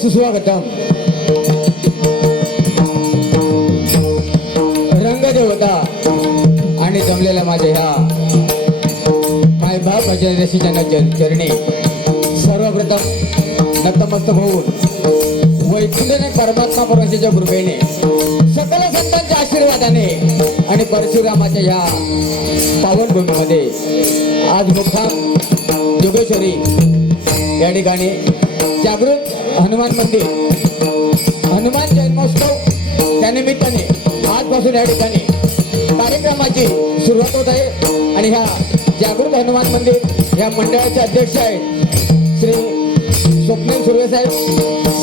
सुस्वागतम रंगदेवता आणि जमलेल्या माझ्या ह्या माय बाप रशीच्या चरणी सर्वप्रथम नतमस्तक होऊन वैकुंठने परमात्मा परमेश्वराच्या कृपेने सकल संतांच्या आशीर्वादाने आणि परशुरामाच्या ह्या पावन भूमीमध्ये आज मुक्काम जोगेश्वरी या ठिकाणी जागृत हनुमान मंदिर हनुमान जन्मोत्सव त्यानिमित्ताने आजपासून या ठिकाणी कार्यक्रमाची सुरुवात होत आहे आणि ह्या जागृत हनुमान मंदिर या मंडळाचे अध्यक्ष आहेत श्री स्वप्नील सुर्वे साहेब,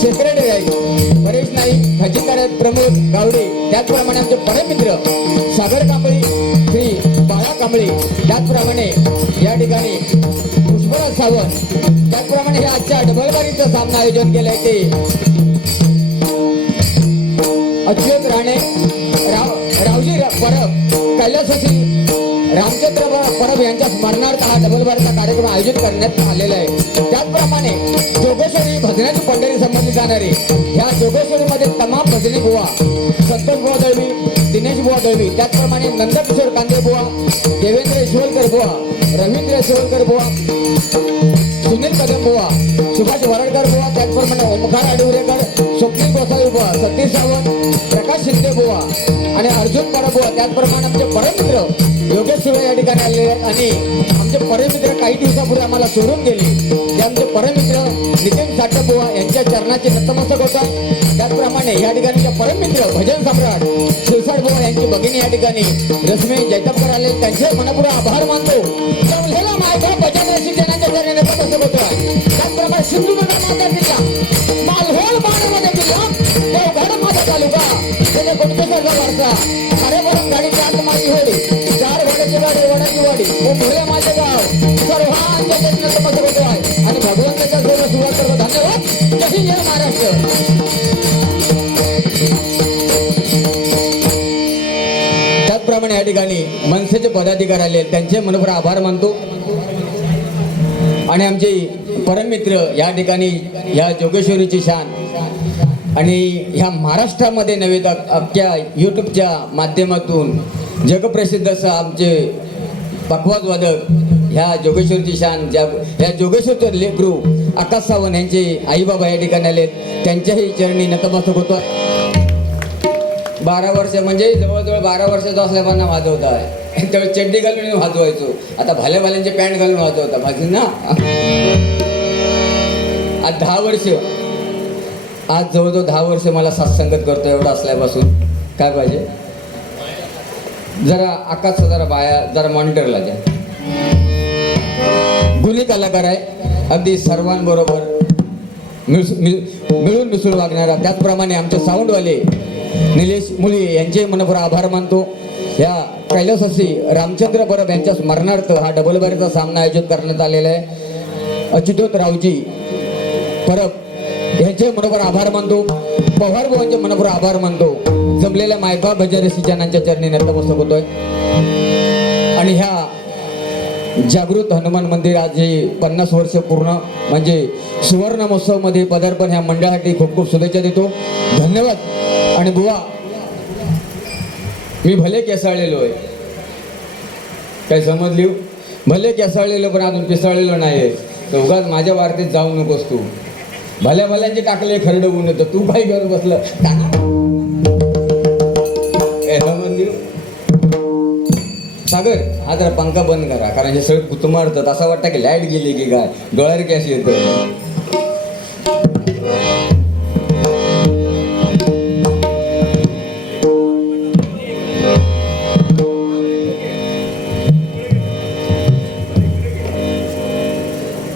सेक्रेटरी आहेत परेश नाईक, खजिनदार आहेत प्रमोद गावडे, त्याचप्रमाणे आमचे परममित्र सागर कांबळी, श्री बाळा कांबळी, त्याचप्रमाणे या ठिकाणी पुष्पराज सावंत, त्याचप्रमाणे हे आजच्या डबलबारीचं सामना आयोजन केलंय ते अच्युत राणे, रावजी परब, कैलासवासी रामचंद्र परब यांच्या स्मरणार्थ हा डबलबारीचा कार्यक्रम आयोजित करण्यात आलेला आहे। त्याचप्रमाणे जोगेश्वरी भजनाची पंढरी संबंधित जाणारे ह्या जोगेश्वरीमध्ये तमाम भजनी बुवा संतोष बुवा दळवी, दिनेश बुवा दळवी, त्याचप्रमाणे नंदकिशोर कांदे बुवा, देवेंद्र यशवलकर बुवा, रवींद्र यशवलकर बुवा, सुनील कदम बुवा, सुभाष वरडकर बुवा, त्याचप्रमाणे ओमकार आडुरेकर, स्वप्नील गोसावी बुवा, सतीश सावंत, प्रकाश शिंदे बुवा आणि अर्जुन परब बुवा, त्याचप्रमाणे आमचे परममित्र योगेश सुर्वे या ठिकाणी आलेले आहेत आणि आमचे परममित्र काही दिवसापूर्वी आम्हाला सोडून गेले ते आमचे परममित्र गोविंद साठेबुवा यांच्या चरणाचे नतमस्तक होता. त्याचप्रमाणे या ठिकाणी परममित्र भजन सम्राट शिवसाटबुवा यांची भगिनी या ठिकाणी रश्मी जैतापकर आले, त्यांचे मनपूर्वक आभार मानतो. जमलेला मायबाप भजन रसिक जनांच्या चरणी नतमस्तक होता. त्याचप्रमाणे सिंधुदुर्ग माझा जिल्हा, मालवण बाणामध्ये जिल्हा, देवगड माझा तालुका, त्याच्या कोटकेश्वरचा वारसा, अरेवरून गाडीची आतमारी होडी, चार घोड्याची गाडी, वडाची वाडी, ओ भोळे माझे गाव, सर्वांच्या चरणी नतमस्तक होतो आहे आणि भगवंताच्या जोरात सुरुवात करतो. धन्यवाद. जय हिंद, जय महाराष्ट्र. त्याचप्रमाणे या ठिकाणी मनसेचे पदाधिकारी आले, त्यांचे मनपूर्वक आभार मानतो. आणि आमचे परममित्र या ठिकाणी ह्या जोगेश्वरीची शान आणि ह्या महाराष्ट्रामध्ये नव्हे तर अख्ख्या यूट्यूबच्या माध्यमातून जगप्रसिद्ध असं आमचे पखवाज वादक ह्या जोगेश्वरीची शान, ज्या ह्या जोगेश्वरचे लेकरू आकाश सावंत यांचे आईबाबा या ठिकाणी आले, त्यांच्याही चरणी नतमस्तक होतो. 12 वर्ष म्हणजे जवळजवळ 12 वर्षाचा असल्यापासून वाजवत आहे. त्यावेळेस चड्डी घालून वाजवायचो, आता भाल्या भाल्यांचे पॅन्ट घालून वाजवता माझी ना. आज 10 वर्ष, आज जवळजवळ 10 वर्ष मला सत्संगत करतो. एवढं असल्यापासून काय पाहिजे, जरा आकाश जरा बाया जरा मॉनिटरला द्या. गुणी कलाकार आहे, अगदी सर्वांबरोबर मिळून मिसळून वागणारा. त्याचप्रमाणे आमचे साऊंडवाले निलेश मुली यांचे मनपूर्वक आभार मानतो. ह्या कैलासवासी रामचंद्र परब यांच्या स्मरणार्थ हा डबल बारीचा सामना आयोजित करण्यात आलेला आहे. अच्युत रावजी परब यांचे मनपूर्वक आभार मानतो. पवार भाऊंचे मनपूर्वक आभार मानतो. जमलेल्या मायबाप भजन रसिकांच्या चरणी नतमस्तक होतोय. आणि ह्या जागृत हनुमान मंदिर आज हे 50 वर्ष पूर्ण म्हणजे सुवर्ण महोत्सवमध्ये पदार्पण ह्या मंडळासाठी खूप खूप शुभेच्छा देतो. धन्यवाद. आणि बुवा, मी भले केसाळलेलो आहे, काय समजली, भले केसाळलेलो पण अजून पिसाळलेलो नाही. तर उगाच माझ्या वार्तेत जाऊ नकोस तू. भल्या भल्यांचे टाकले खरडवून येतं, तू काय घेऊन बसलं समजली. सागर, हा जरा पंखा बंद करा, कारण हे सगळं कुतमारतात. असं वाटतं की लाईट गेली की काय, डोळ्यावर कॅश येतं.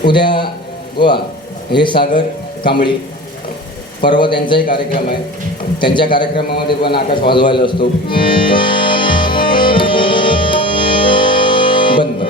उद्या गोवा हे सागर कांबळी, परवा त्यांचाही कार्यक्रम आहे. त्यांच्या कार्यक्रमामध्ये पण आकाश वाजवायला असतो. बंद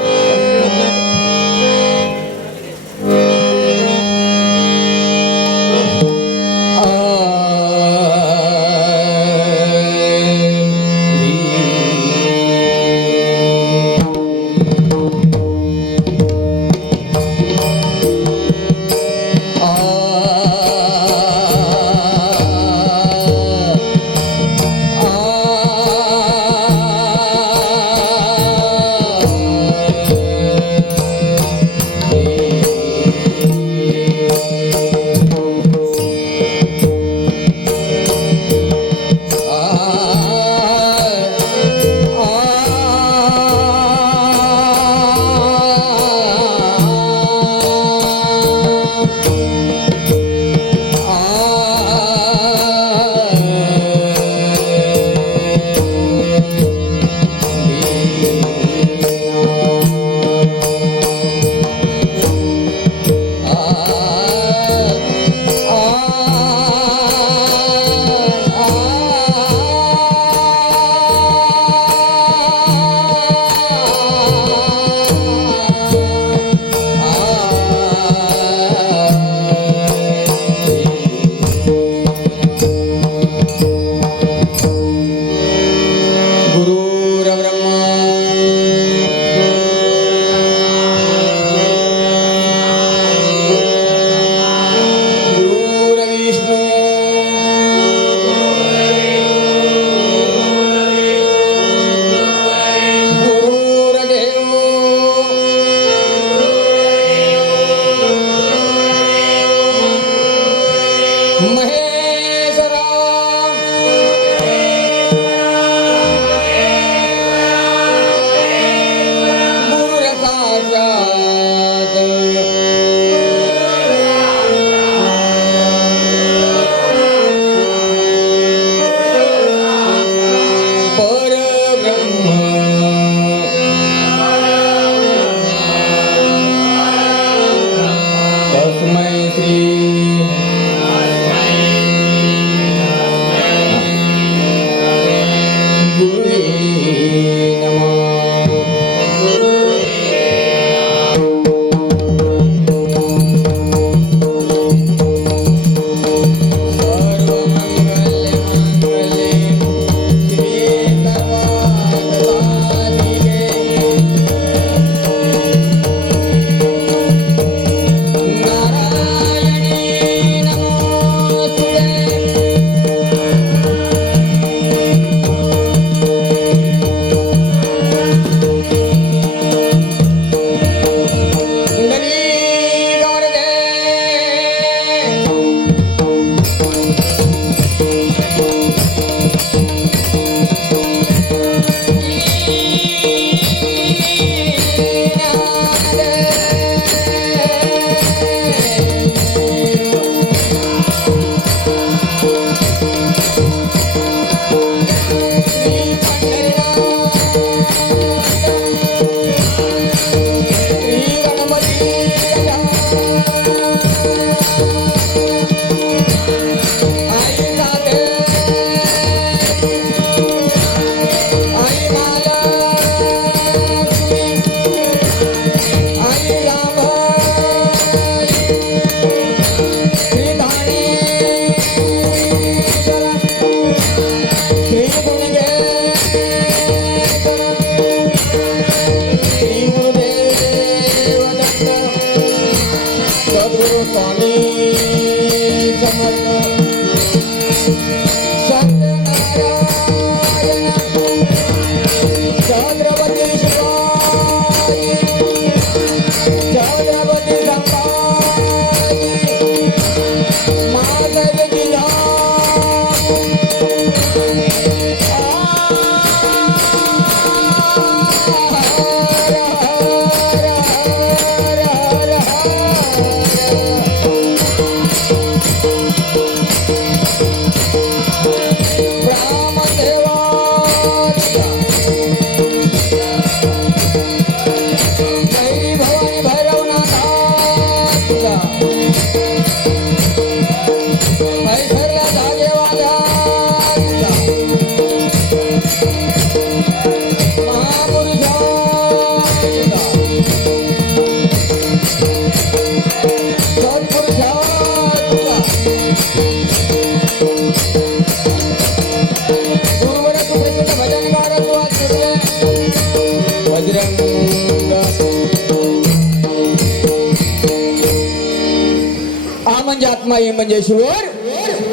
आत्मा ही म्हणजे ईश्वर.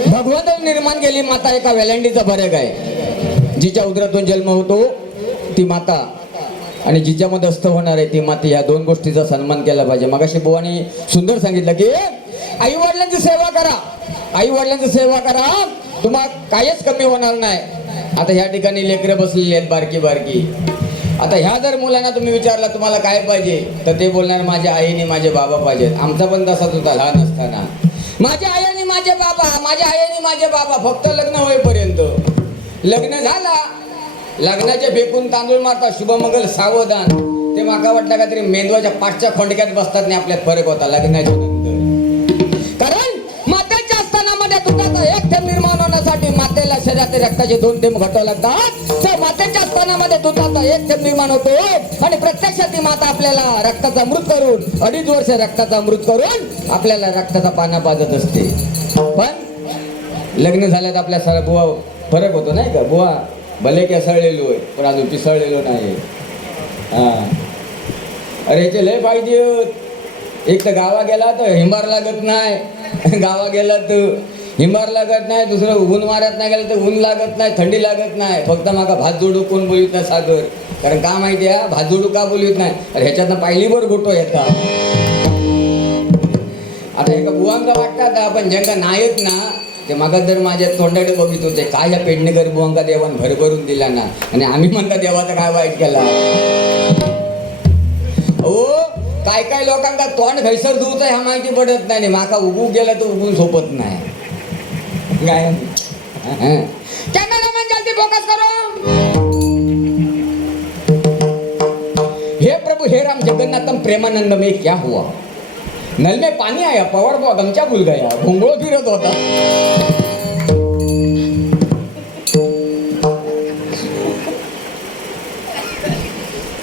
भगवंताने निर्माण केली माता एका वेलांडीचा फरक आहे. जिच्या उदरातून जन्म होतो ती माता आणि जिच्यामध्ये अस्थ होणार आहे ती माती, या दोन गोष्टीचा सन्मान केला पाहिजे. मगाशी बुवानी सुंदर सांगितलं की आई वडिलांची सेवा करा, आई वडिलांची सेवा करा, तुम्हाला काहीच कमी होणार नाही. आता ह्या ठिकाणी लेकरं बसलेली आहेत बारकी बारकी. आता ह्या जर मुलांना तुम्ही विचारला तुम्हाला काय पाहिजे तर ते बोलणार माझ्या आईने माझे बाबा पाहिजेत. आमचा पण तसाच होता लहान असताना, माझ्या आई आणि माझे बाबा, माझ्या आई आणि माझे बाबा. फक्त लग्न होईपर्यंत. लग्न झाला, लग्नाचे फेकून तांदूळ मारतात शुभमंगल सावधान. ते माका वाटलं का तरी मेंदवाच्या पाठच्या खोंडक्यात बसतात नाही, आपल्यात फरक होता लग्नाच्या नंतर. कारण मातेच्या स्थानामध्ये दुधाचा एक थेंब निर्माण होण्यासाठी मातेला शरीरातील रक्ताचे 2 थेंब घटावे लागतात. तर मातेच्या स्थानामध्ये दुधाचा एक थेंब निर्माण होतो आणि प्रत्यक्षात ती माता आपल्याला रक्ताचा अमृत करून 2.5 वर्ष रक्ताचा अमृत करून आपल्याला रक्ताचा पाना पाजत असते. पण लग्न झाल्यात आपल्या सारा बुवा फरक होतो नाही का. बुवा भले केसळलेलो आहे पण अजून पिसळलेलो नाही. हा अरे ह्याचे लय पाहिजे. एक तर गावा गेला तर हिंबार लागत नाही, गावा गेला तर हिंबार लागत नाही. दुसरं ऊन मारत नाही गेलं तर ऊन लागत नाही, थंडी लागत नाही. फक्त माका भात जोडू कोण बोलत नाही सागर. कारण का माहिती आहे भात जोडू का बोलत नाही, अरे ह्याच्यातनं पायलीवर गोटो येतात. आता एका बुवांका वाटतात आपण ज्यांका नाहीत ना ते मागा जर माझ्या तोंडाकडे बघित होते काय या पेडणेकर बुवांका देवान भरभरून दिला ना, आणि आम्ही म्हणता देवाचा काय वाईट केला. हो काय काय लोकांका तोंड घैसर धुवत ह्या माहिती पडत नाही. माका उगू गेला तर उगून सोपत नाही. काय कॅमेरामॅन जल्दी फोकस करो. हे प्रभु हे राम जगन्नाथम प्रेमानंद में क्या हुआ, नल में पानी आया, पवार बुआ गमचा भूल गया, घोंगळो फिरत होता.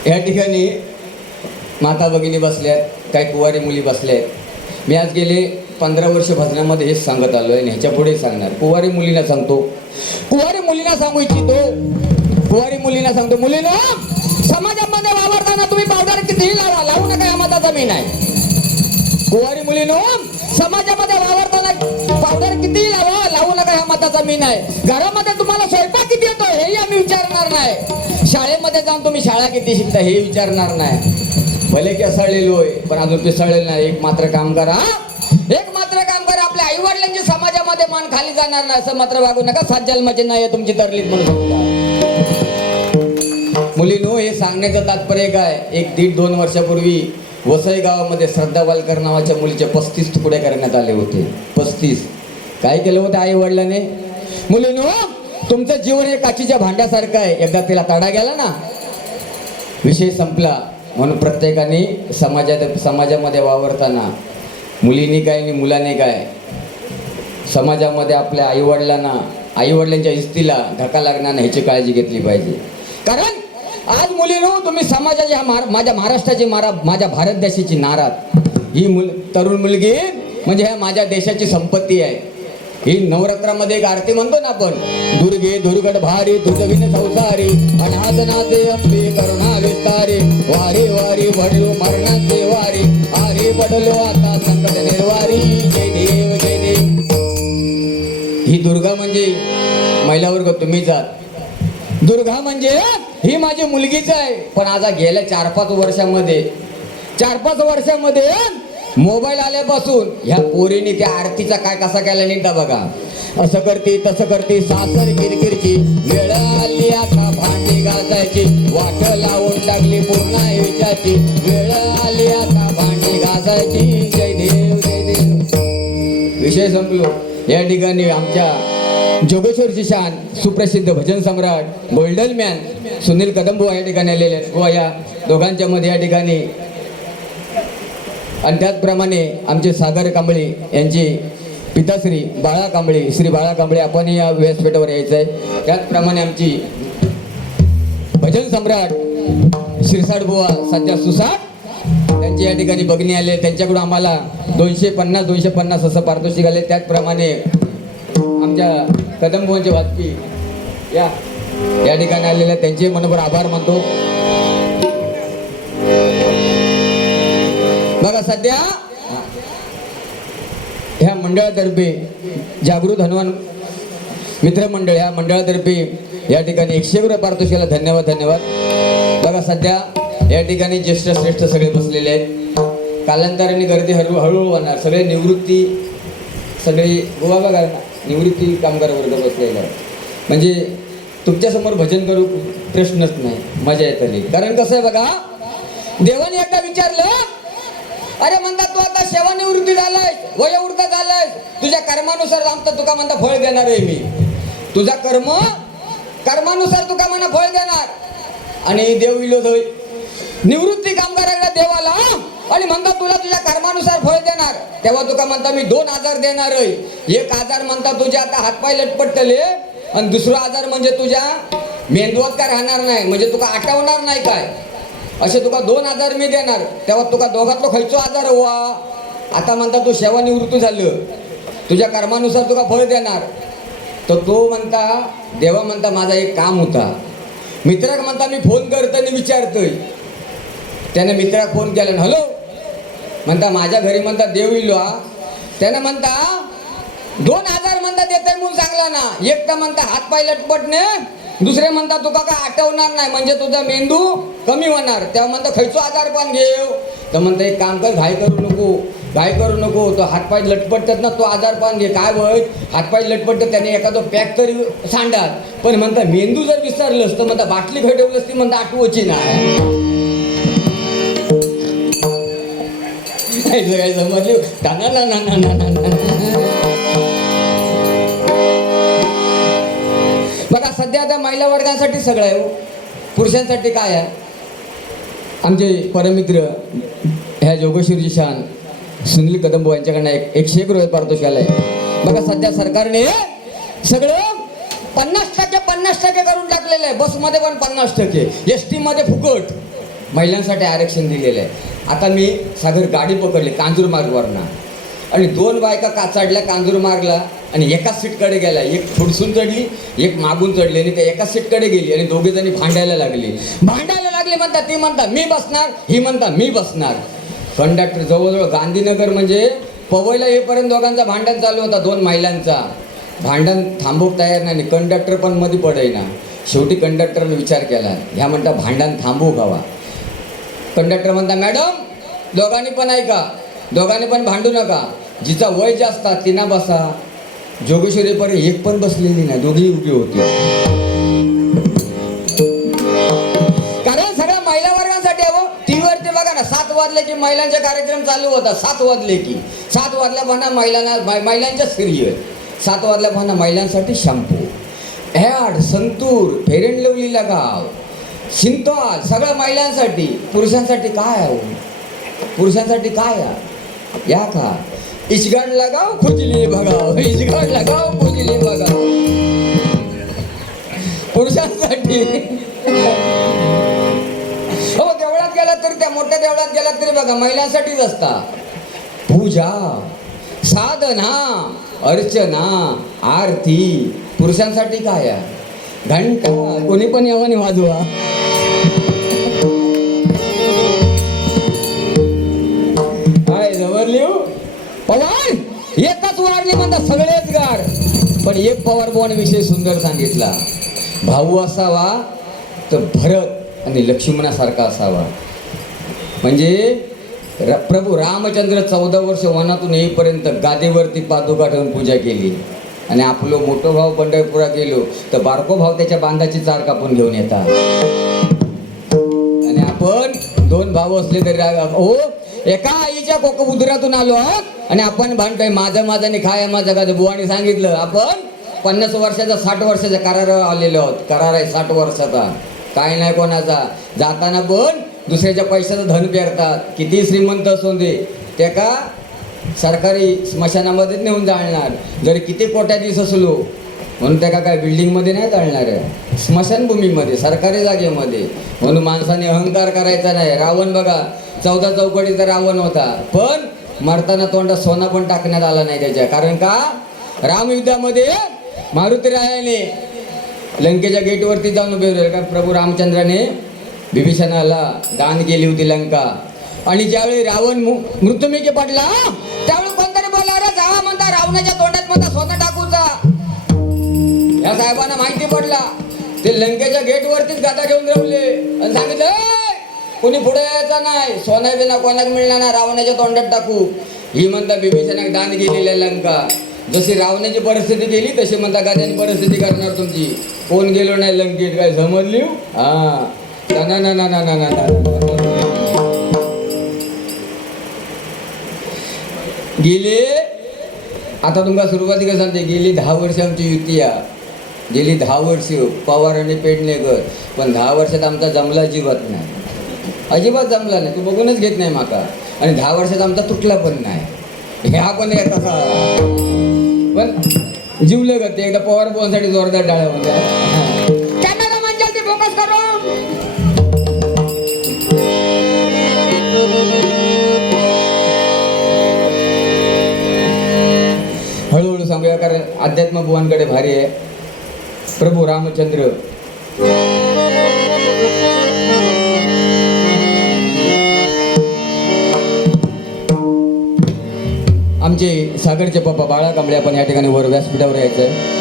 या ठिकाणी माता भगिनी बसल्यात, काही कुवारी मुली बसल्यात. मी आज गेले 15 वर्ष भजनामध्ये हेच सांगत आलोय आणि ह्याच्या पुढे सांगणार. कुवारी मुलींना सांगतो, कुवारी मुलींना सांगू इच्छितो, कुवारी मुलींना सांगतो, मुलींना समाजामध्ये वावरताना तुम्ही पावडर कितीही लावा, लावू नका या मता जमीन आहे. कुवारी मुलीनो समाजामध्ये वावरताना पावडर कितीही लावा, लावू नका ह्या मता जमीन आहे. घरामध्ये तुम्हाला स्वयंपाक किती येतो हेही आम्ही विचारणार नाही. शाळेमध्ये जाऊन तुम्ही शाळा किती शिकता हे विचारणार नाही. भले की असळलेलो आहे पण अजून पिसळलेलं नाही. एक मात्र काम करा, एक मात्र काम करा, आपल्या आई वडिलांची समाजामध्ये मान खाली जाणार नाही असं मात्र वागू नका. 7 जन्माचे नाही तुमची तरलीत म्हणून सांगता. मुलीनो हे सांगण्याचं तात्पर्य काय, 1-1.5-2 वर्षापूर्वी वसई गावामध्ये श्रद्धा वालकर नावाच्या मुलीचे 35 तुकडे करण्यात आले होते. 35. काय केलं होतं आई वडिलांने. मुलीनो तुमचं जीवन हे काचीच्या भांड्यासारखं आहे, एकदा तिला तडा गेला ना विषय संपला. म्हणून प्रत्येकाने समाजामध्ये वावरताना मुलींनी काय आणि मुलाने काय समाजामध्ये आपल्या आईवडिलांना आईवडिलांच्या इस्तीला धक्का लागणार नाही ह्याची काळजी घेतली पाहिजे. कारण आज मुलीनो तुम्ही समाजाच्या माझ्या महाराष्ट्राची माझ्या भारत देशाची नाराज ही तरुण मुलगी म्हणजे ह्या माझ्या देशाची संपत्ती आहे. ही नवरात्रामध्ये एक आरती म्हणतो ना आपण, दुर्गे दुर्गट भारी दुर्गविन संसारी अनाथनाथे अंबे करुणा विस्तारी वारी वारी वडलो मरणाचे वारी आरे पडलो आता संकट निर्वारी. जय देव जय देव. महिला वर्ग तुम्हीच आहात. दुर्गा म्हणजे ही माझी मुलगीच आहे. पण आता गेल्या 4-5 वर्षामध्ये मोबाईल आल्यापासून ह्या पोरीने त्या आरतीचा काय कसा केला निघता बघा. असं करते तसं करते, सासर किरकिरची वेळ आली आता भांडी घासायची, वाट लावून टाकली पूर्ण आयुष्याची, वेळ आली आता भांडी घासायची. जय देव जय देव. विषय संपलो. या ठिकाणी आमच्या जोगेश्वरची शान सुप्रसिद्ध भजन सम्राट गोल्डन मॅन सुनील कदमबुवा या ठिकाणी आलेले आहेत. व या दोघांच्या मध्ये या ठिकाणी आणि त्याचप्रमाणे आमचे सागर कांबळे यांची पिताश्री बाळा कांबळे, श्री बाळा कांबळे आपण या व्यासपीठावर यायचं आहे. त्याचप्रमाणे आमची भजन सम्राट शिरसाट बुवा सध्या सुसाट त्यांची या ठिकाणी बघणी आले. त्यांच्याकडून आम्हाला 250 असं पारितोषिक आले. त्याचप्रमाणे आमच्या कदमबुवांचे वाजपी या ठिकाणी आलेले त्यांचे मनोभर आभार मानतो. बघा सध्या ह्या मंडळातर्फे जागृत हनुमान मित्र मंडळ ह्या मंडळातर्फे या ठिकाणी 100 रुपये पारितोषिकाला धन्यवाद. बघा सध्या या ठिकाणी ज्येष्ठ श्रेष्ठ सगळे बसलेले आहेत. कालांतराने गर्दी हळूहळू होणार. सगळे निवृत्ती सगळे गोवा बघा निवृत्ती कामगार वर्ग बसलेला आहे. म्हणजे तुमच्यासमोर भजन करू प्रश्नच नाही, मजा येत. कारण कसं आहे बघा, देवाने एकदा विचारलं, अरे म्हणता तू आता सेवानिवृत्ती झालायस, वयोवृद्ध झालायस, तुझ्या कर्मानुसार आमचं तुका म्हणता फळ देणार आहे मी. तुझा कर्मानुसार तुका म्हणा फळ देणार. आणि देव विलोद होय निवृत्ती कामगाराला देवाला आणि म्हणता तुला तुझ्या कर्मानुसार फळ देणार. तेव्हा तुका म्हणता मी 2 आजार देणार आहे. एक आजार म्हणता तुझ्या आता हातपाय लटपटले आणि दुसरा आजार म्हणजे तुझ्या मेंदवात काय राहणार नाही, म्हणजे तुका आठवणार नाही काय, असे तुका 2 आजार मी देणार. तेव्हा तुका दोघातलो खयचो आजार हवा. आता म्हणता तू सेवानिवृत्ती झालं, तुझ्या कर्मानुसार तुका फळ देणार. तर तो म्हणता देवा म्हणता माझा एक काम होता. मित्राक म्हणता मी फोन करताना विचारतोय. त्याने मित्राक फोन केला, हॅलो म्हणता माझ्या घरी म्हणता देव इलो. त्यानं म्हणता 2 आजार म्हणता देते म्हणून सांगला ना. एक तर म्हणता हातपाय लटपटणे, दुसरे म्हणता तुका काय आठवणार नाही, म्हणजे तुझा मेंदू कमी होणार. तेव्हा म्हणता खयचो आजार पण घेव. तर म्हणता एक काम कर, घाई करू नको. तो हातपाय लटपटतात ना, तो आजार पण घे. काय वय हातपाय लटपटतात त्याने एखादं पॅक तरी सांडात. पण म्हणता मेंदू जर विसरलंस तर म्हणता बाटली फेटवलंस ती म्हणता आठवची नाही. काय समजली बघा. सध्या आता महिला वर्गासाठी सगळं आहे. पुरुषांसाठी काय आहे. आमचे परमित्र ह्या जोगेश्वरची शान सुनील कदमबुवा यांच्याकडनं 101 रुपये पारितोषिक आलंय. बघा सध्या सरकारने सगळं 50% करून टाकलेलं आहे. बसमध्ये पण 50%, ST मध्ये फुकट महिलांसाठी आरक्षण दिलेलं आहे. आता मी सागर गाडी पकडली कांजूरमार्गवरनं आणि 2 बायका चढल्या कांजूरमार्गला आणि एकाच सीटकडे गेल्या. एक पुढसून चढली, एक मागून चढली आणि त्या एकाच सीटकडे गेली आणि दोघे जणी भांडायला लागली म्हणता. ती म्हणता मी बसणार, ही म्हणता मी बसणार. कंडक्टर जवळजवळ गांधीनगर म्हणजे पवईला येईपर्यंत दोघांचा भांडण चालू होता. 2 महिलांचा भांडण थांबवू तयार नाही. कंडक्टर पण मध्ये पडेना. शेवटी कंडक्टरने विचार केला, ह्या म्हणता भांडण थांबवू गावा. कंडक्टर म्हणता मॅडम दोघांनी पण ऐका, दोघांनी पण भांडू नका. जिचा वय जास्त तिना बसा. जोगेश्वरीपर्यंत एक पण बसलेली नाही, दोघी उभी होती. कारण सगळ्या महिला वर्गासाठी टीव्हीवरती बघा ना 7 वाजले की महिलांचे कार्यक्रम चालू होतात. 7 वाजल्या म्हणा महिलांच्या सिरियल, 7 वाजल्या म्हणा महिलांसाठी shampoo, ad, Santoor, fair and lovely लगाव, सिंतॉल, सगळ्या महिलांसाठी. पुरुषांसाठी काय आहे. पुरुषांसाठी काय आहे. या का इचगाड लगाव खुजली बघाव, इचगाड लगाव खुजली बघाव. पुरुषांसाठी हो देवळात गेला तरी, त्या मोठ्या देवळात गेला तरी बघा महिलांसाठीच असतात. पूजा, साधना, अर्चना, आरती. पुरुषांसाठी काय आहे. घंटा कोणी पण यावाने वाजवा. काय जवळ लिहू पवन एकच वाढली म्हणता सगळेच गार. पण एक पवार बुवाने विषय सुंदर सांगितला, भाऊ असावा तर भरत आणि लक्ष्मणासारखा असावा. म्हणजे प्रभू रामचंद्र 14 वर्ष वनातून येईपर्यंत गादीवरती पादुका ठेवून पूजा केली. आणि आपलं मोठं भाव पंढरपुरा गेलो तर बारको भाव त्याच्या बांधाची चार कापून घेऊन येतात. आणि आपण 2 भाऊ असले तरी हो एका आईच्या उदरातून आलो आहोत आणि आपण भांडतोय माझं माझं खाय माझं का. बुवानी सांगितलं आपण 50 वर्षाचा 60 वर्षाचा करारावर आलेलो आहोत. करार आहे 60 वर्षाचा, काय नाही कोणाचा. जाताना पण दुसऱ्याच्या पैशाचं धन पेरतात. किती श्रीमंत असू दे ते का सरकारी स्मशानामध्ये नेऊन जाळणार. जरी किती कोट्याधीश असलो म्हणून त्या काय बिल्डिंगमध्ये नाही जाळणार आहे, स्मशानभूमीमध्ये सरकारी जागेमध्ये. म्हणून माणसाने अहंकार करायचा नाही. रावण बघा 14 चौकडीचा रावण होता, पण मरताना तोंडात सोना पण टाकण्यात आला नाही त्याच्या. कारण का रामयुद्धामध्ये मारुतीरायाने लंकेच्या गेटवरती जाऊन उभे राहिले. का प्रभू रामचंद्राने विभीषणाला दान केली होती लंका. आणि ज्यावेळी रावण मृत्युमुखी पडला त्यावेळी कोणतरी बोलला रे जावा म्हणता रावणाच्या तोंडात म्हणता सोनं टाकूचा. या साहेबांना माहिती पडला. ते लंकेच्या गेटवरतीच गादा घेऊन रावले आणि सांगितलं कोणी पुढे यायचं नाही, सोना बिना कोणाक मिळणार ना रावणाच्या तोंडात टाकू. ही म्हणता विभीषणाक दान केलेली लंका. जशी रावणाची परिस्थिती गेली तशी म्हणता गाद्याची परिस्थिती करणार तुमची. कोण गेलो नाही लंकेत काय समजली. हा ना ना ना ना ना ना गेले. आता तुमका सुरुवातीला सांगते गेली 10 वर्ष आमची युती आहे. गेली 10 वर्ष पवार आणि पेडणेकर, पण 10 वर्षात आमचा जमला अजिबात नाही. अजिबात जमला नाही. तू बघूनच घेत नाही माका. आणि 10 वर्षात आमचा तुटला पण नाही. ह्या पण येत असा पण जीवलं ग ते एकदा पवार पोहासाठी जोरदार डाळ्या होत्या. कॅमेरा म्हणजे ते फोकस करो. हळूहळू सांगूया कारण अध्यात्म बुवांकडे भारी आहे. प्रभू रामचंद्र आमचे सागरचे पप्पा बाळा कांबळे आपण या ठिकाणी वर व्यासपीठावर यायचं.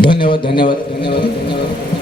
धन्यवाद धन्यवाद धन्यवाद धन्यवाद.